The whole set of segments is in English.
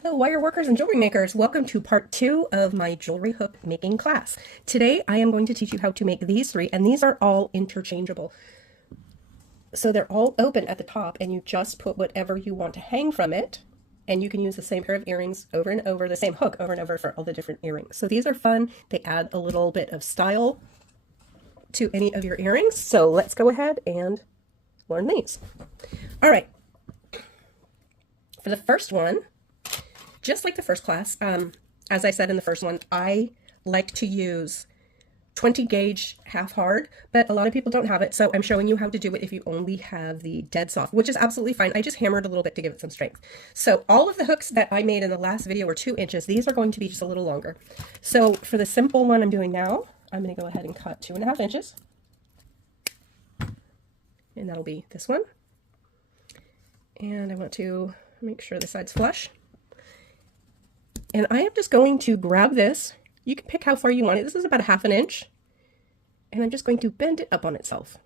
Hello, wire workers and jewelry makers. Welcome to part 2 of my jewelry hook making class. Today I am going to teach you how to make these three, and these are all interchangeable. So they're all open at the top, and you just put whatever you want to hang from it, and you can use the same pair of earrings over and over, the same hook over and over for all the different earrings. So these are fun. They add a little bit of style to any of your earrings. So let's go ahead and learn these. All right. For the first one, just like the first class, as I said in the first one, I like to use 20 gauge half hard, but a lot of people don't have it, so I'm showing you how to do it if you only have the dead soft, which is absolutely fine. I just hammered a little bit to give it some strength. So all of the hooks that I made in the last video were 2 inches. These are going to be just a little longer. So for the simple one I'm doing now, I'm going to go ahead and cut 2.5 inches. And that'll be this one. And I want to make sure the side's flush. And I am just going to grab this. You can pick how far you want it. This is about 1/2 inch. And I'm just going to bend it up on itself.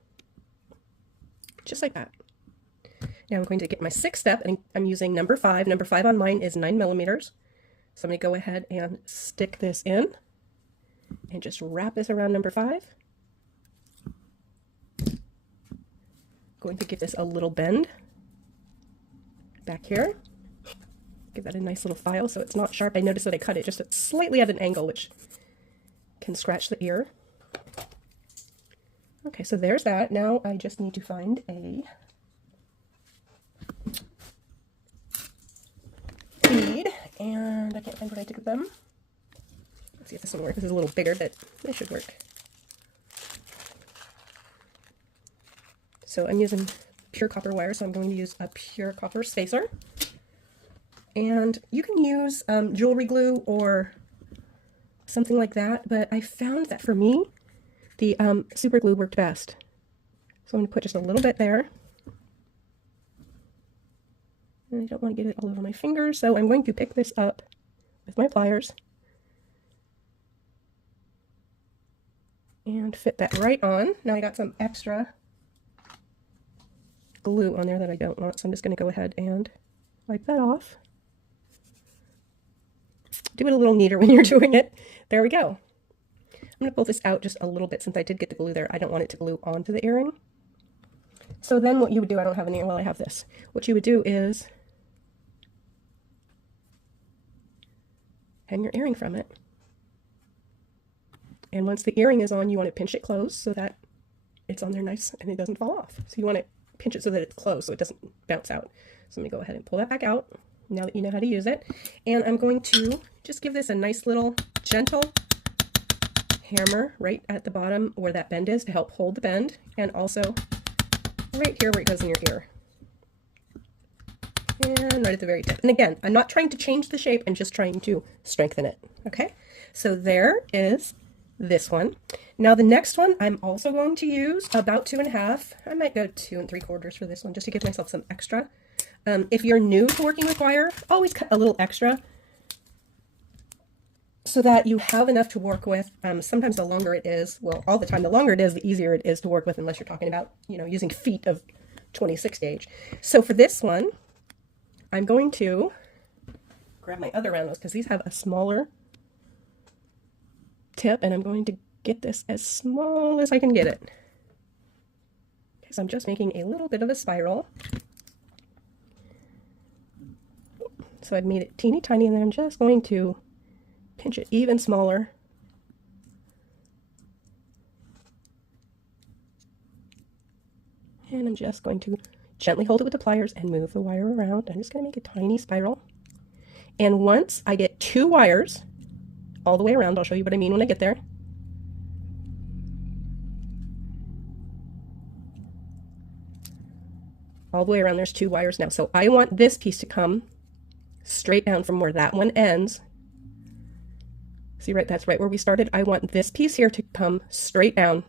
Just like that. Now I'm going to get my 6th step, and I'm using number 5. Number 5 on mine is 9 millimeters. So I'm going to go ahead and stick this in and just wrap this around number 5. Going to give this a little bend back here. Give that a nice little file so it's not sharp. I noticed that I cut it just slightly at an angle, which can scratch the ear. Okay, so there's that. Now I just need to find a bead, and I can't find what I did with them. Let's see if this will work. This is a little bigger, but this should work. So I'm using pure copper wire, so I'm going to use a pure copper spacer. And you can use jewelry glue or something like that, but I found that for me, the super glue worked best. So I'm going to put just a little bit there. And I don't want to get it all over my fingers, so I'm going to pick this up with my pliers and fit that right on. Now I got some extra glue on there that I don't want, so I'm just going to go ahead and wipe that off. Do it a little neater when you're doing it. There we go. I'm going to pull this out just a little bit since I did get the glue there. I don't want it to glue onto the earring. So then what you would do, I don't have an earring, well I have this. What you would do is hang your earring from it. And once the earring is on, you want to pinch it closed so that it's on there nice and it doesn't fall off. So you want to pinch it so that it's closed so it doesn't bounce out. So let me go ahead and pull that back out now that you know how to use it. And I'm going to just give this a nice little gentle hammer right at the bottom where that bend is to help hold the bend, and also right here where it goes in your ear. And right at the very tip. And again, I'm not trying to change the shape, I'm just trying to strengthen it. Okay, so there is this one. Now the next one I'm also going to use about 2.5. I might go 2 3/4 for this one just to give myself some extra. If you're new to working with wire, always cut a little extra so that you have enough to work with. Sometimes the longer it is, well, all the time, the longer it is, the easier it is to work with, unless you're talking about, you know, using feet of 26 gauge. So for this one, I'm going to grab my other round ones because these have a smaller tip, and I'm going to get this as small as I can get it. Okay, so I'm just making a little bit of a spiral. So I've made it teeny tiny, and then I'm just going to pinch it even smaller. And I'm just going to gently hold it with the pliers and move the wire around. I'm just going to make a tiny spiral. And once I get 2 wires all the way around, I'll show you what I mean when I get there. All the way around, there's 2 wires now. So I want this piece to come straight down from where that one ends. See, right, that's right where we started. I want this piece here to come straight down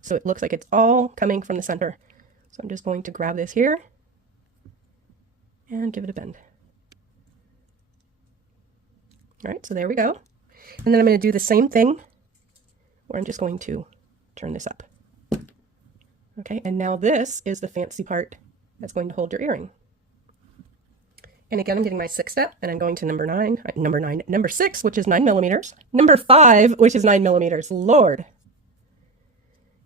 so it looks like it's all coming from the center. So I'm just going to grab this here and give it a bend. All right, so there we go. And then I'm going to do the same thing where I'm just going to turn this up. Okay, and now this is the fancy part that's going to hold your earring. And again, I'm getting my 6 step, and I'm going to number 6, which is 9 millimeters, number 5, which is 9 millimeters. Lord.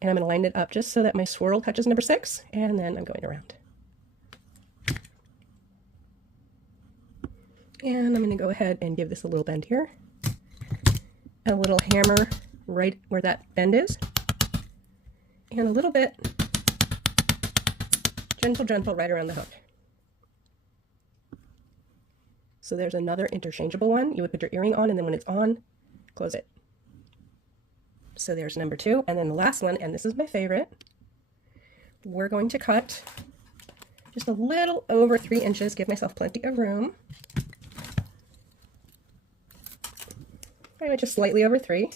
And I'm going to line it up just so that my swirl touches number 6, and then I'm going around. And I'm going to go ahead and give this a little bend here. A little hammer right where that bend is. And a little bit gentle right around the hook. So there's another interchangeable one. You would put your earring on, and then when it's on, close it. So there's number 2, and then the last one, and this is my favorite. We're going to cut just a little over 3 inches, give myself plenty of room. I went just slightly over 3.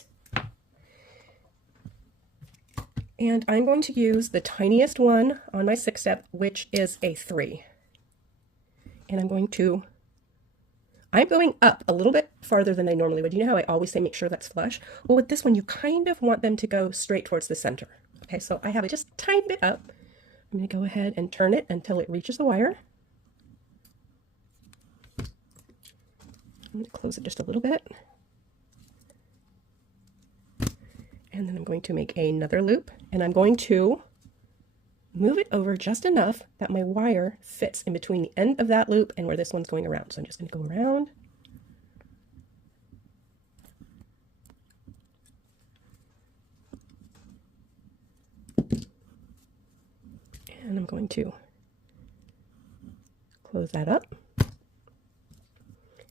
And I'm going to use the tiniest one on my 6 step, which is a 3. And I'm going up a little bit farther than I normally would. You know how I always say make sure that's flush? Well, with this one, you kind of want them to go straight towards the center. Okay, so I have it just a tiny bit up. I'm going to go ahead and turn it until it reaches the wire. I'm going to close it just a little bit. And then I'm going to make another loop, and I'm going to move it over just enough that my wire fits in between the end of that loop and where this one's going around. So I'm just going to go around. And I'm going to close that up.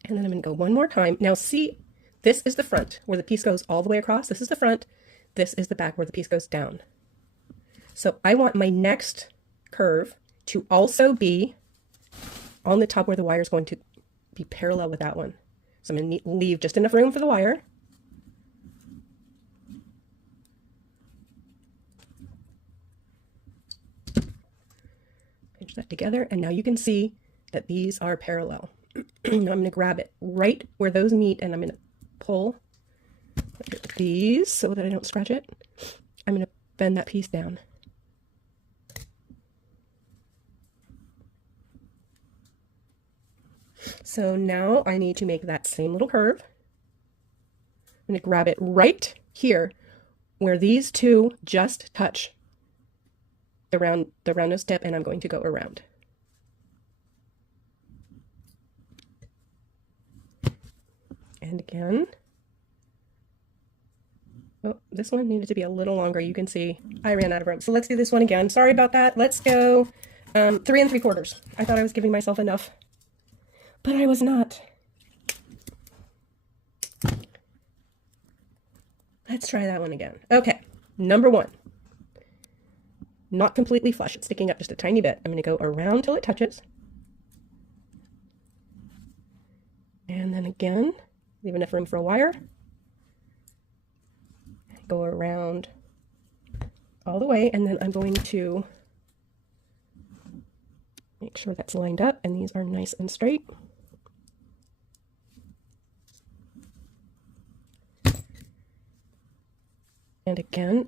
And then I'm going to go one more time. Now see, this is the front where the piece goes all the way across. This is the front. This is the back where the piece goes down. So I want my next curve to also be on the top where the wire is going to be parallel with that one. So I'm going to leave just enough room for the wire. Pinch that together, and now you can see that these are parallel. Now I'm going to grab it right where those meet, and I'm going to pull these so that I don't scratch it. I'm going to bend that piece down. So now I need to make that same little curve. I'm going to grab it right here where these two just touch the roundnose tip, and I'm going to go around. And again. Oh, this one needed to be a little longer. You can see I ran out of rope. So let's do this one again. Sorry about that. Let's go 3 3/4. I thought I was giving myself enough, but I was not. Let's try that one again. Okay, number 1. Not completely flush. It's sticking up just a tiny bit. I'm going to go around till it touches. And then again, leave enough room for a wire. Go around all the way, and then I'm going to make sure that's lined up and these are nice and straight. And again,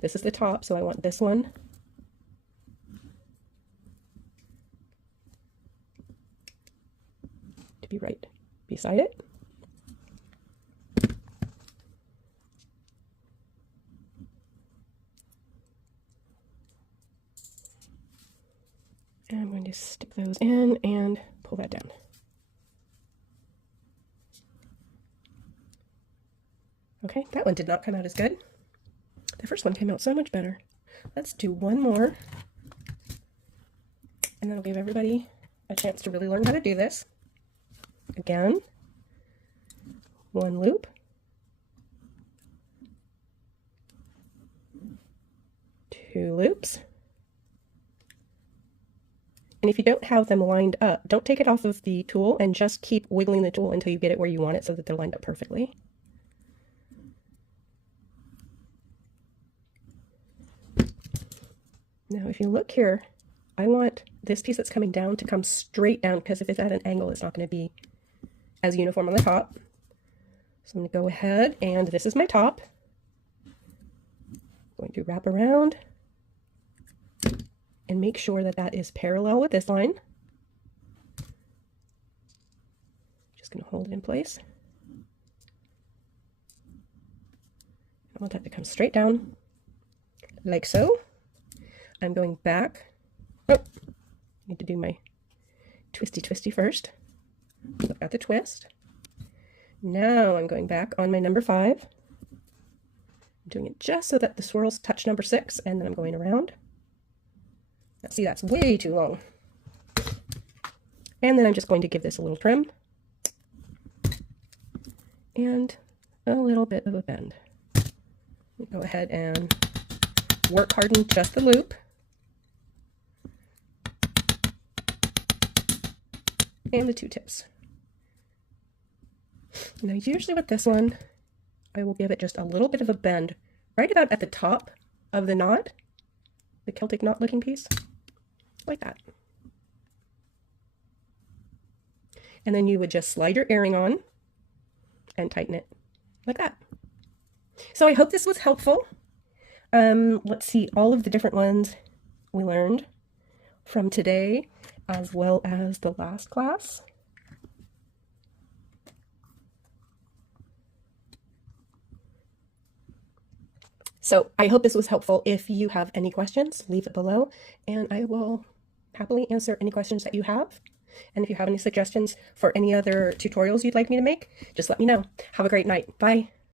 this is the top, so I want this one to be right beside it. And I'm going to stick those in and pull that down. Okay, that one did not come out as good. The first one came out so much better. Let's do one more. And that'll give everybody a chance to really learn how to do this. Again, 1 loop. 2 loops. And if you don't have them lined up, don't take it off of the tool and just keep wiggling the tool until you get it where you want it so that they're lined up perfectly. Now, if you look here, I want this piece that's coming down to come straight down, because if it's at an angle, it's not going to be as uniform on the top. So I'm going to go ahead, and this is my top. I'm going to wrap around and make sure that that is parallel with this line. Just going to hold it in place. I want that to come straight down, like so. I'm going back. Oh, need to do my twisty first. So I've got the twist. Now I'm going back on my number 5. I'm doing it just so that the swirls touch number 6, and then I'm going around. Now, see, that's way too long. And then I'm just going to give this a little trim and a little bit of a bend. Go ahead and work harden just the loop. And the 2 tips. Now usually with this one, I will give it just a little bit of a bend right about at the top of the knot, the Celtic knot looking piece, like that. And then you would just slide your earring on and tighten it like that. So I hope this was helpful. Let's see all of the different ones we learned from today as well as the last class. So I hope this was helpful. If you have any questions, leave it below, and I will happily answer any questions that you have. And if you have any suggestions for any other tutorials you'd like me to make, just let me know. Have a great night. Bye.